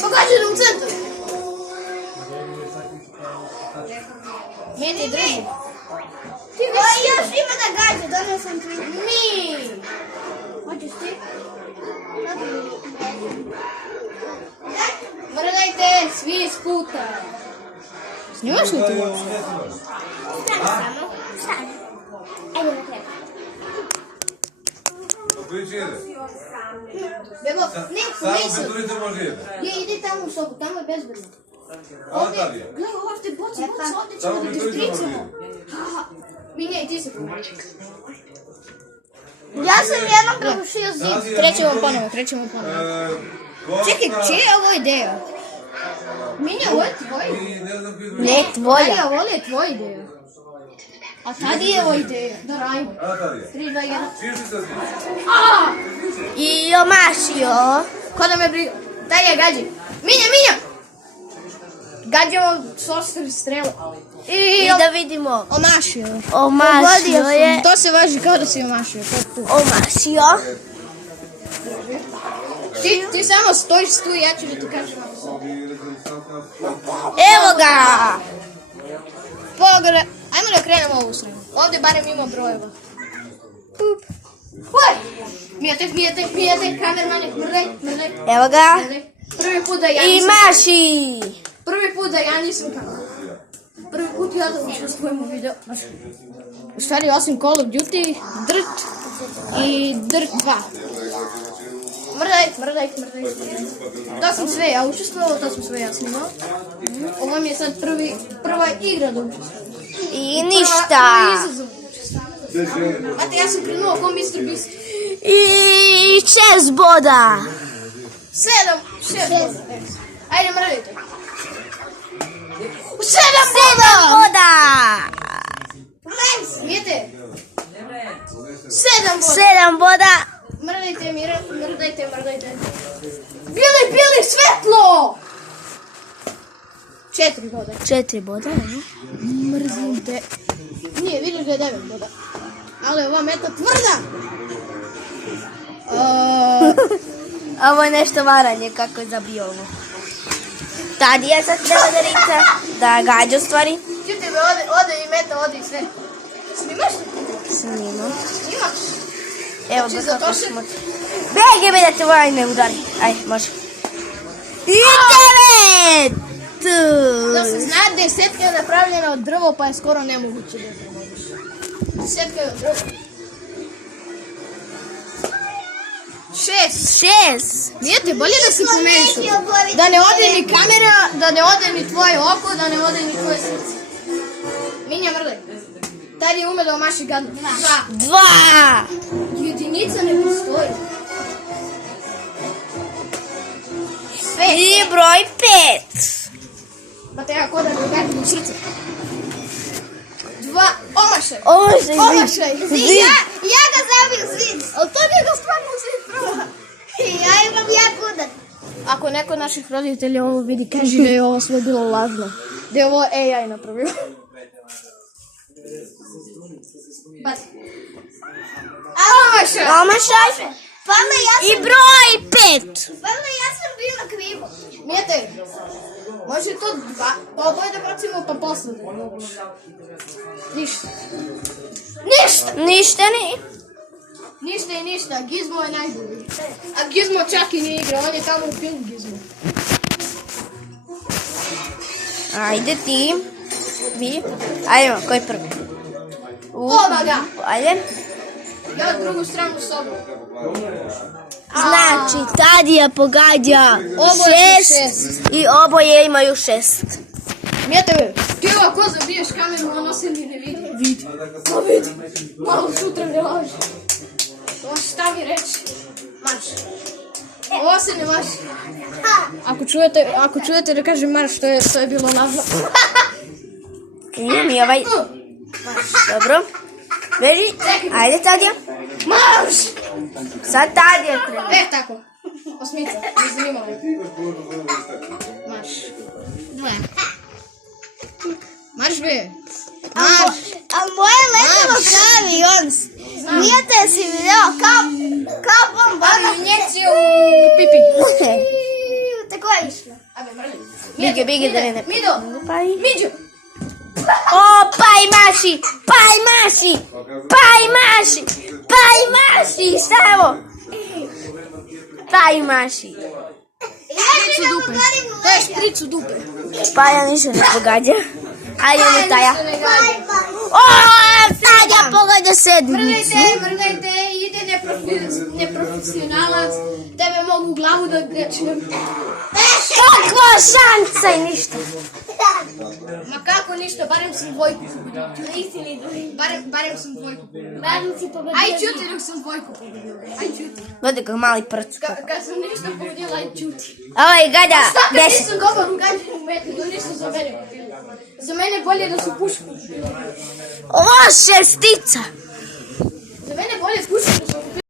Pogađa u centru. Meni je drugi. Još ima da gađa, donio sam 3. Mi! Hoćeš ti? Mrdajte svi iz puta. Snimaš li to uopšte? Stani. Ajde na kraju. Bebo, Samo beturite može jedan. Idi tamo u sobu, tamo je bezbedno. Ovdje, gledaj ovdje, boci, ovdje ćemo da ti štricamo. Minja i ti se pomači. Ja sam jednom prerušio zid. Krećemo ponovo. Čekaj, čija je ovo ideja? Minja, ovo je tvoj? Ne, tvoja. Ovo je tvoj ideja. A tada je ovo ideja. Da radimo. 3, 2, 1. I omašio. Ko da me briga? Daj je gađi. Minja! Gađamo s oštrim strelom. I da vidimo. Omašio. Omašio je. To se važi kao da si omašio. Omašio. Ti samo stojiš tu i ja ću da ti kažem. Evo ga. Pogledaj. Ajmo da krenemo ovu stranu. Ovdje barem ima brojeva. Mijete, kamerman je mrdaj. Evo ga. Prvi put da ja I nisam... maši. Prvi put da ja nisam kamer. Prvi put ja da učestvujem u video. U stvari, osim Call of Duty, Dirt i Dirt 2. Mrdaj. To sam sve ja učestvovao, to sam sve ja snimao. Ovo mi je sad prva igra da učestvujem. I ništa. Prvi izazov. Ate, ja sam krenuo ko Mr. Beast. I 6 boda. 6 boda. Ajde, mrdajte. 7 boda. Vidite? 7 boda. Mrdajte. Bili, svetlo! 4 boda. 4 boda. Mrzim te. Nije, vidiš da je 9 boda. Ali ova meta tvrda. Ovo je nešto varanje kako je zabio ovo. Tad je sad devadarica. Da gađa u stvari. Čuti me, ode i meta, ode i sve. Snimaš li? Snimam. Snimaš? Evo Znači, ga zato kako se- smo. Bege me da te ovaj ne udari. Ajde, može. I 9! Da se zna, desetka je napravljena od drvo, pa je skoro nemoguće da je promeniš. Desetka je od drvo. 6. Mijete, bolje da se pomeniš. Da ne ode ni kamera, da ne ode ni tvoje oko, da ne ode ni tvoje srce. Minja, mrdaj. Tad je ume da omaši gadno. 2! Jedinica ne postoji. I broj 5. Pa te ja ko da ne gadim u srce. 2, omašaj. Omašaj. Ja ga zabio zid. Ali to nije ga stvarno zid prvo. Ja imam jak udar. Ako neko od naših roditelja ovo vidi, kaže da je ovo sve bilo lažno. Da je ovo AI napravio. Pazi. Omašaj. I broj 5. Ja sam bio na krivo. Mijete, može to 2, pa oboje da bacimo pa posle. Ništa. Ništa ni. Ništa, Gizmo je najbolji. A Gizmo čak i nije igra, on je tamo u filmu Gizmo. Ajde ti. Vi. Ajde, ko je prvi? Oba ga! Ajde. Ja drugu stranu sobu. Znači, Tadija pogađa Oboje 6 i oboje imaju 6. Mijete, ti ovako zabiješ kameru, ono se ni ne vidi. Vidi. Pa vidi. Malo sutra ne laži. Ovo šta mi reći? Marš. Ovo se ne laži. Ako čujete da kažem marš, to je bilo lažno. Mi ovaj... Dobro. Veri, ajde Tadija. Marš! Sad Tadija treba. Tako. Osmica, ne zanimalo. Marš. 2. Marš be. Marš. A moje letimo kavi, on Nije te si video kao bomba. Dam injekciju u pipi. Tako je išlo. Ajde, mrlim. Bigi, da ne Mido, Miđo. O, paj maši, šta je ovo? Paj maši. Špric u dupe. To je špric u dupe. Pa ja ništa ne pogađa. Ajde mi Taja. O, Taja pogađa sedmicu. Mrgajte, ide neprofesionalac. Tebe mogu u glavu da grečnem. Kakva šansa i ništa. Ma kako ništa, barem sam dvojku pogodio. Barem sam dvojku pogodio. Aj čuti dok sam dvojku pogodio. Aj čuti. Gledaj kako mali prc. Kad sam ništa pogodila, aj čuti. Ovaj gada. Šta kad nisam dobar u gađanju metu, to ništa za mene pogodila. Za mene bolje da su pušku. Ovo šestica.